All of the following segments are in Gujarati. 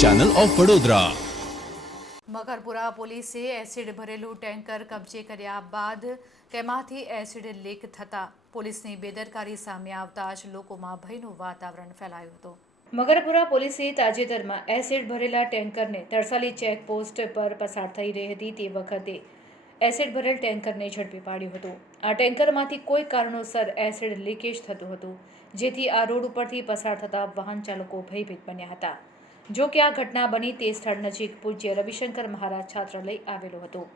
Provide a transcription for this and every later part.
ચેનલ ઓફ વડોદરા મકરપુરા પોલીસે એસિડ ભરેલું ટેન્કર કબજે કર્યા બાદ તેમાંથી એસિડ લીક થતા પોલીસની બેદરકારી સામે આવતા જ લોકોમાં ભયનું વાતાવરણ ફેલાયું હતું. મકરપુરા પોલીસે તાજેતરમાં એસિડ ભરેલા ટેન્કરને તરસાલી ચેકપોસ્ટ પર પસાર થઈ રહી હતી તે વખતે એસિડ ભરેલ ટેન્કરને ઝડપી પાડ્યું હતું. આ ટેન્કરમાંથી કોઈ કારણોસર એસિડ લીકેજ થતું હતું, જેથી આ રોડ ઉપરથી પસાર થતા વાહન ચાલકો ભયભીત બન્યા હતા. જો કે આ ઘટના બની તે સ્થળ નજીક પૂજ્ય રવિશંકર મહારાજ છાત્રાલય આવેલું હતું.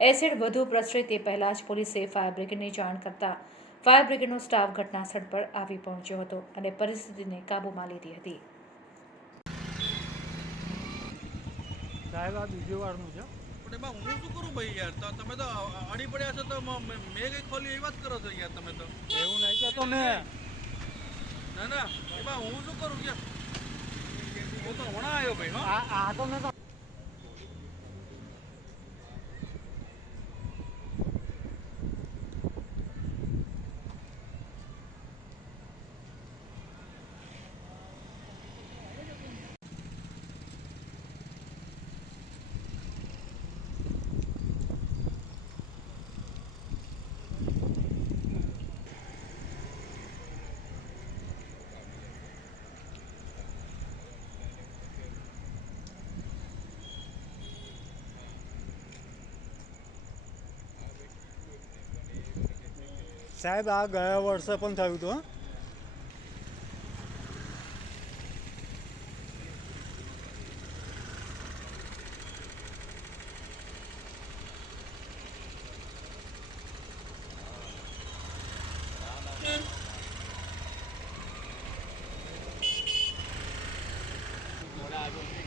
એસિડ વધુ પ્રસરે તે પહેલાં જ પોલીસે ફાયર બ્રિગેડને જાણ કરતા ફાયર બ્રિગેડનો સ્ટાફ ઘટનાસ્થળ પર આવી પહોંચ્યો હતો અને પરિસ્થિતિને કાબૂમાં લીધી હતી. સાહેબ, આ બીજી વારનું છે? પણ એમાં હું શું કરું ભાઈ યાર? તો તમે તો અડી પડ્યા છો તો મ- મેં મેં કંઈ ખોલ્યું એ વાત કરો છો યાર તમે તો. એવું નહીં કહેતો ને ના ના એમાં હું શું કરું યાર? હું તો હમણાં આવ્યો ભાઈ હા. આ તો મેં साहेब हा गळ्यावरचं पण ठेवतो Gracias.